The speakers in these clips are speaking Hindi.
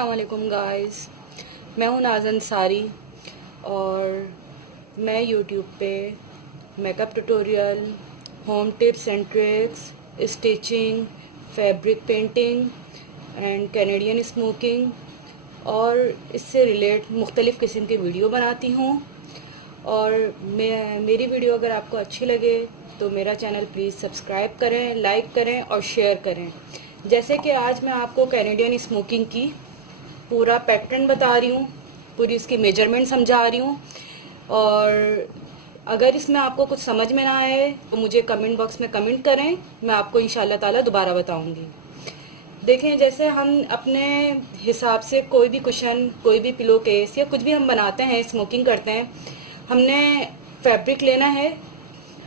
अस्सलाम वालेकुम गाइस, मैं हूँ नाज़ अंसारी और मैं यूट्यूब पे makeup tutorial, home tips and tricks, stitching, fabric painting and Canadian smoking और इससे रिलेट मुख्तलिफ़ किस्म की वीडियो बनाती हूँ। और मेरी वीडियो अगर आपको अच्छी लगे तो मेरा चैनल प्लीज़ सब्सक्राइब करें, लाइक करें और शेयर करें। जैसे कि आज मैं आपको कैनेडियन स्मोकिंग की पूरा पैटर्न बता रही हूँ, पूरी उसकी मेजरमेंट समझा रही हूँ। और अगर इसमें आपको कुछ समझ में ना आए तो मुझे कमेंट बॉक्स में कमेंट करें, मैं आपको इंशाल्लाह ताला दोबारा बताऊँगी। देखें, जैसे हम अपने हिसाब से कोई भी कुशन, कोई भी पिलो केस या कुछ भी हम बनाते हैं, स्मोकिंग करते हैं, हमने फैब्रिक लेना है।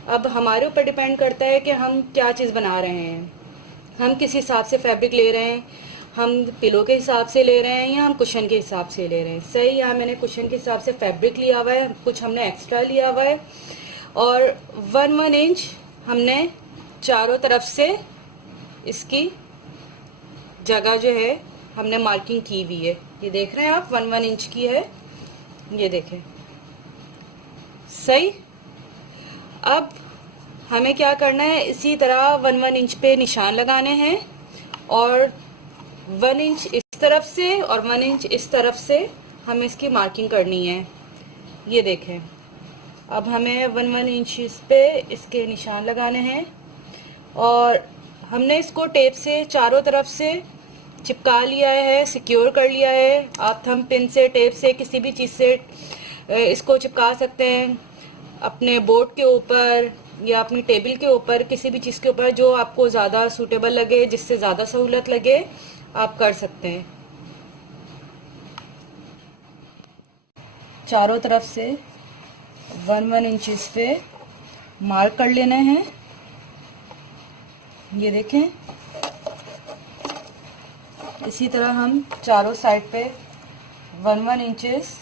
अब हमारे ऊपर डिपेंड करता है कि हम क्या चीज़ बना रहे हैं, हम किस हिसाब से फैब्रिक ले रहे हैं, हम पिलो के हिसाब से ले रहे हैं या हम कुशन के हिसाब से ले रहे हैं। सही, यहाँ मैंने कुशन के हिसाब से फैब्रिक लिया हुआ है, कुछ हमने एक्स्ट्रा लिया हुआ है और 1 इंच हमने चारों तरफ से इसकी जगह जो है हमने मार्किंग की हुई है। ये देख रहे हैं आप, 1 इंच की है, ये देखें। सही, अब हमें क्या करना है, इसी तरह 1 इंच पे निशान लगाने हैं और 1 इंच इस तरफ से और 1 इंच इस तरफ से हमें इसकी मार्किंग करनी है। ये देखें, अब हमें 1 इंच इस पे इसके निशान लगाने हैं और हमने इसको टेप से चारों तरफ से चिपका लिया है, सिक्योर कर लिया है। आप थंब पिन से, टेप से, किसी भी चीज़ से इसको चिपका सकते हैं, अपने बोर्ड के ऊपर या अपनी टेबल के ऊपर, किसी भी चीज़ के ऊपर जो आपको ज़्यादा सूटेबल लगे, जिससे ज़्यादा सहूलत लगे, आप कर सकते हैं। चारों तरफ से 1 इंच पे मार्क कर लेना है। ये देखें, इसी तरह हम चारों साइड पे 1 इंचेस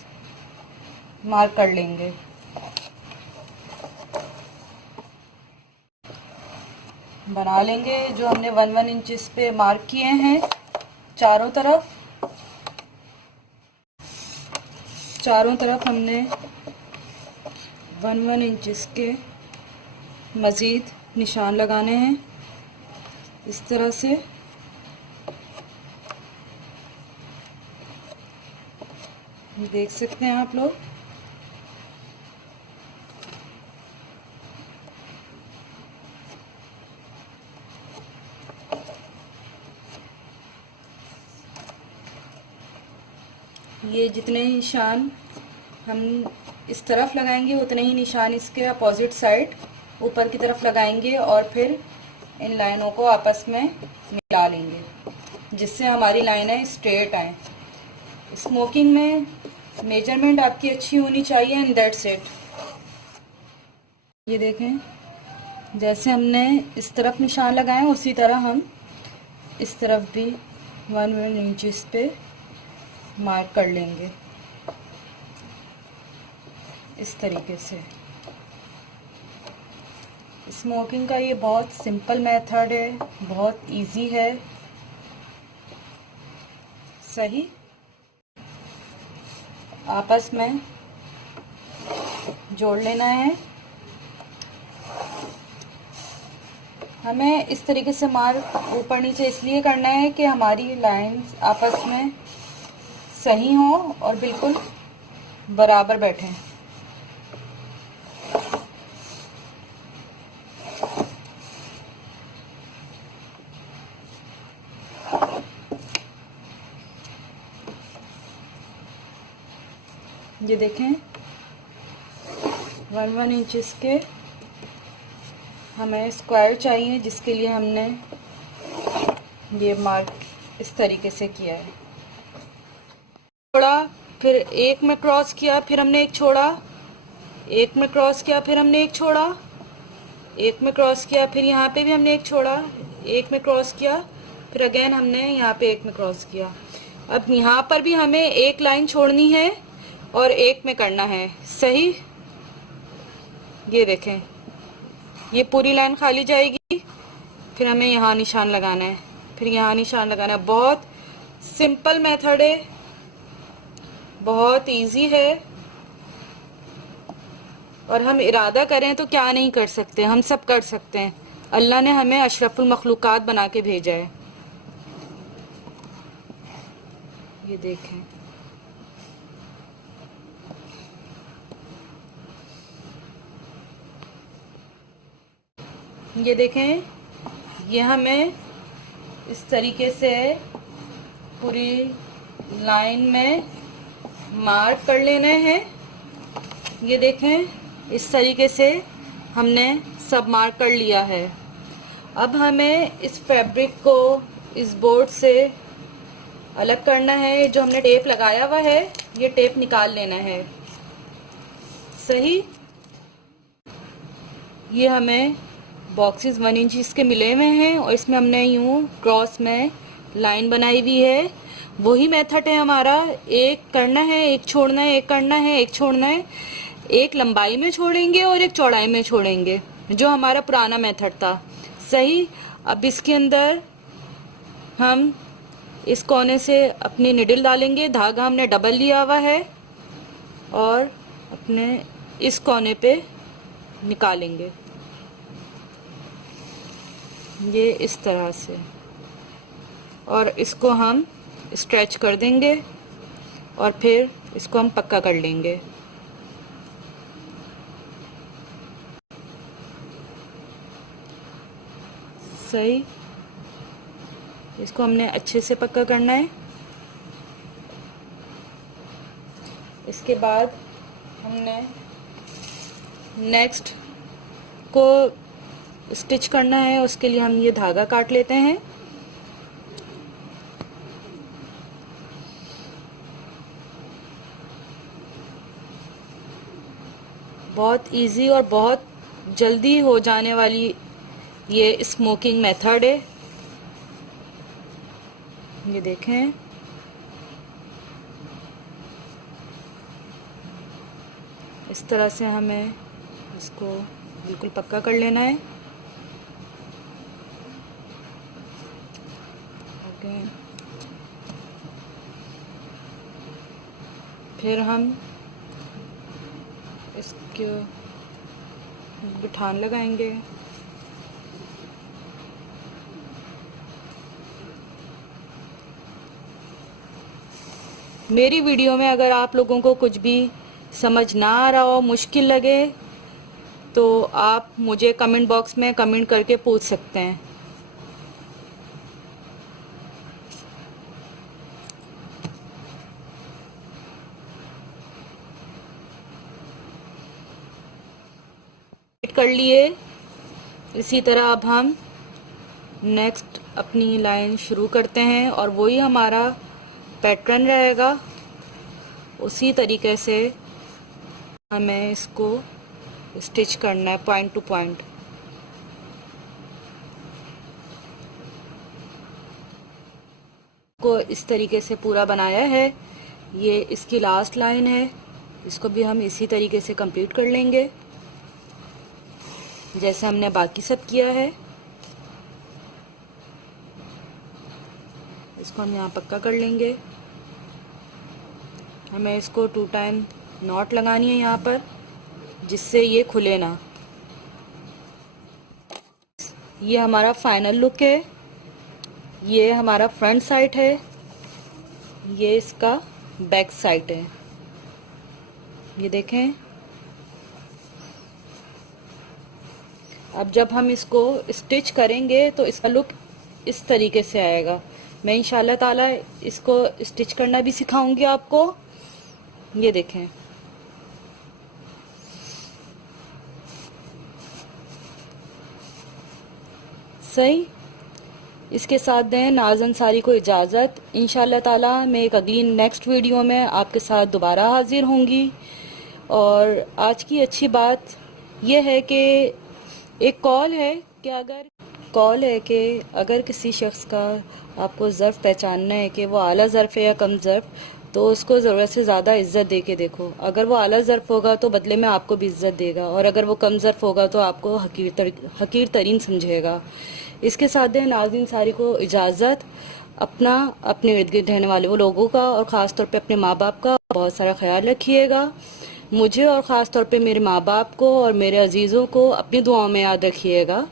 मार्क कर लेंगे। बना लेंगे जो हमने 1 इंचेस पे मार्क किए हैं चारों तरफ हमने 1 इंचेस के मज़ीद निशान लगाने हैं इस तरह से। देख सकते हैं आप लोग। ये जितने निशान हम इस तरफ लगाएंगे उतने ही निशान इसके अपोजिट साइड ऊपर की तरफ लगाएंगे और फिर इन लाइनों को आपस में मिला लेंगे जिससे हमारी लाइनें स्ट्रेट आएँ। स्मोकिंग में मेजरमेंट आपकी अच्छी होनी चाहिए एंड दैट्स इट। ये देखें, जैसे हमने इस तरफ निशान लगाए उसी तरह हम इस तरफ भी 1 इंच पे मार्क कर लेंगे इस तरीके से। स्मोकिंग का ये बहुत सिंपल मेथड है, बहुत इजी है। सही, आपस में जोड़ लेना है। हमें इस तरीके से मार्क ऊपर नीचे इसलिए करना है कि हमारी लाइंस आपस में सही हों और बिल्कुल बराबर बैठें। ये देखें, 1 इंच के हमें स्क्वायर चाहिए जिसके लिए हमने ये मार्क इस तरीके से किया है। छोड़ा, फिर एक में क्रॉस किया, फिर हमने एक छोड़ा, एक में क्रॉस किया, फिर हमने एक छोड़ा, एक में क्रॉस किया, फिर यहाँ पे भी हमने एक छोड़ा, एक में क्रॉस किया, फिर अगेन हमने यहाँ पे एक में क्रॉस किया। अब यहाँ पर भी हमें एक लाइन छोड़नी है और एक में करना है। सही, ये देखें, ये पूरी लाइन खाली जाएगी, फिर हमें यहाँ निशान लगाना है, फिर यहाँ निशान लगाना है। बहुत सिंपल मेथड है, बहुत इजी है, और हम इरादा करें तो क्या नहीं कर सकते, हम सब कर सकते हैं। अल्लाह ने हमें अशरफुल मखलूक़ात बना के भेजा है। ये देखें, ये देखें, ये हमें इस तरीके से पूरी लाइन में मार्क कर लेना है। ये देखें, इस तरीके से हमने सब मार्क कर लिया है। अब हमें इस फैब्रिक को इस बोर्ड से अलग करना है। जो हमने टेप लगाया हुआ है, ये टेप निकाल लेना है। सही, ये हमें बॉक्सेस 1 इंच के मिले हुए हैं और इसमें हमने यूँ क्रॉस में लाइन बनाई हुई है। वही मेथड है हमारा, एक करना है, एक छोड़ना है, एक करना है, एक छोड़ना है। एक लंबाई में छोड़ेंगे और एक चौड़ाई में छोड़ेंगे, जो हमारा पुराना मेथड था। सही, अब इसके अंदर हम इस कोने से अपनी निडल डालेंगे। धागा हमने डबल लिया हुआ है और अपने इस कोने पे निकालेंगे, ये इस तरह से, और इसको हम स्ट्रेच कर देंगे और फिर इसको हम पक्का कर लेंगे। सही, इसको हमने अच्छे से पक्का करना है। इसके बाद हमने नेक्स्ट को स्टिच करना है, उसके लिए हम ये धागा काट लेते हैं। बहुत इजी और बहुत जल्दी हो जाने वाली ये स्मोकिंग मेथड है। ये देखें, इस तरह से हमें इसको बिल्कुल पक्का कर लेना है। ओके, फिर हम इसके बिठान लगाएंगे। मेरी वीडियो में अगर आप लोगों को कुछ भी समझ ना आ रहा हो, मुश्किल लगे, तो आप मुझे कमेंट बॉक्स में कमेंट करके पूछ सकते हैं। कर लिए। इसी तरह अब हम नेक्स्ट अपनी लाइन शुरू करते हैं और वही हमारा पैटर्न रहेगा। उसी तरीके से हमें इसको स्टिच करना है पॉइंट टू पॉइंट। को इस तरीके से पूरा बनाया है। ये इसकी लास्ट लाइन है, इसको भी हम इसी तरीके से कंप्लीट कर लेंगे जैसे हमने बाकी सब किया है। इसको हम यहाँ पक्का कर लेंगे। हमें इसको 2 टाइम नॉट लगानी है यहाँ पर, जिससे ये खुले ना। ये हमारा फाइनल लुक है। ये हमारा फ्रंट साइड है, ये इसका बैक साइड है। ये देखें। अब जब हम इसको स्टिच करेंगे तो इसका लुक इस तरीके से आएगा। मैं इंशाल्लाह ताला इसको स्टिच करना भी सिखाऊंगी आपको। ये देखें, सही। इसके साथ दें नाज़ अंसारी को इजाज़त। इंशाल्लाह ताला मैं एक अगली नेक्स्ट वीडियो में आपके साथ दोबारा हाजिर होंगी। और आज की अच्छी बात यह है कि एक कॉल है कि अगर किसी शख्स का आपको ज़र्फ़ पहचानना है कि वो आला ज़र्फ़ है या कम ज़र्फ़, तो उसको ज़रूरत से ज़्यादा इज़्ज़त दे के देखो। अगर वो आला ज़र्फ़ होगा तो बदले में आपको भी इज़्ज़त देगा, और अगर वो कम ज़र्फ़ होगा तो आपको हकीर तरीन समझेगा। इसके साथ दें नाज़रीन सारी को इजाज़त। अपना, अपने इर्द गिर्द रहने वाले वो लोगों का और ख़ास तौर पे अपने माँ बाप का बहुत सारा ख्याल रखिएगा। मुझे और ख़ास तौर पे मेरे माँ बाप को और मेरे अजीज़ों को अपनी दुआओं में याद रखिएगा।